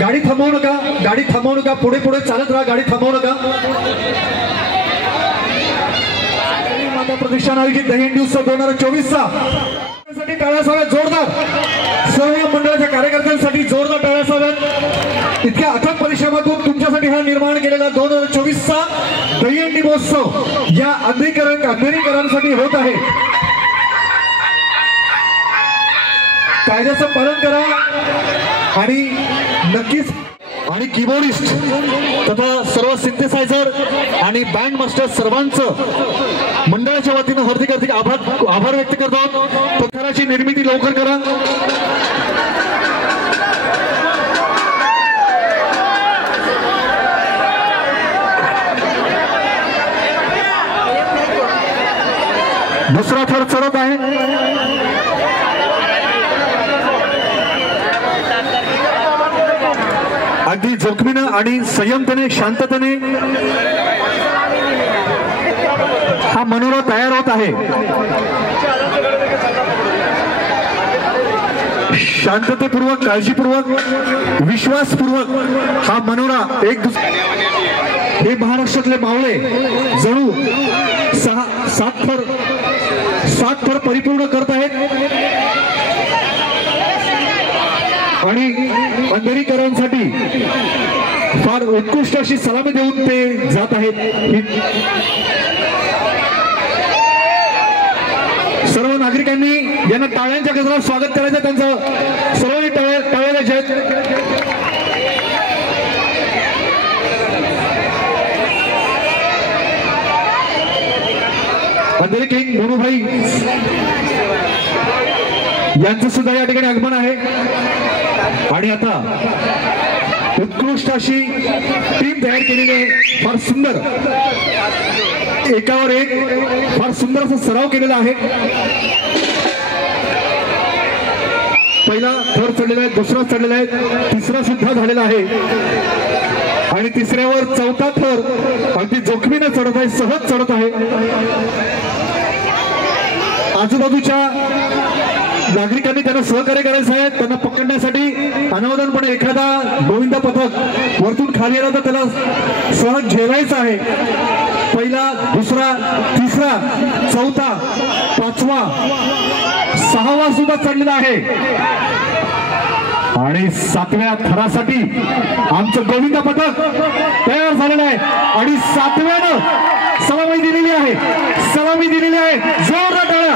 गाडी थांबवू नका, गाडी थांबवू नका, पुढे पुढे चालत राहा, गाडी थांबवू नका. माता प्रतिष्ठान आयोजित दहीहंडी उत्सव 2024चा टाळ्या असाव्यात जोरदार. सर्व मंडळाच्या कार्यकर्त्यांसाठी जोरदार टाळ्या असाव्यात. इतक्या अथक परिश्रमातून तुमच्यासाठी हा निर्माण केलेला 2024चा दहीहंडी महोत्सव या अंधेरीकरांसाठी होत आहे. कायद्याचं पालन करा आणि नक्कीच. आणि कीबोर्डिस्ट तथा सर्व सिंथेसायझर आणि बँड मास्टर सर्वांचं मंडळाच्या वतीनं हार्दिक आभार व्यक्त करतो. पथकाराची निर्मिती लवकर करा. दुसरा थर चढत आहे. अगदी जोखमीनं आणि संयमतेने शांततेने हा मनोरा तयार होत आहे. शांततेपूर्वक, काळजीपूर्वक, विश्वासपूर्वक हा मनोरा हे महाराष्ट्रातले मावळे जणू 7 थर परिपूर्ण करत आहेत आणि अंधेरीकरांसाठी फार उत्कृष्ट अशी सलामी देऊन ते जात आहेत. सर्व नागरिकांनी यांना टाळ्यांच्या गजरात स्वागत करायचं. त्यांचं सर्वांनी टाळ्या द्यायच्या आहेत. अंधेरी किंग मोनूभाई यांचं सुद्धा या ठिकाणी आगमन आहे. आणि आता उत्कृष्ट अशी टीम तयार केलेली आहे. फार सुंदर, एकावर एक फार सुंदर असा सराव केलेला आहे. पहिला थर चढलेला आहे, दुसरा चढलेला आहे, तिसरा सुद्धा झालेला आहे आणि तिसऱ्यावर चौथा थर अगदी जोखमीने चढत आहे, सहज चढत आहे. आजूबाजूच्या नागरिकांनी त्यांना सहकार्य करायचं आहे. त्यांना पकडण्यासाठी अनावधानपणे एखादा गोविंदा पथक वरतून खाली आला तर त्याला सहज झेलायचं आहे. पहिला, दुसरा, तिसरा, चौथा, पाचवा, 6वा सुद्धा चढलेला आहे आणि 7व्या थरासाठी आमचं गोविंदा पथक तयार झालेलं आहे आणि 7व्यानं सलामी दिलेली आहे. जोरदार टाळ्या.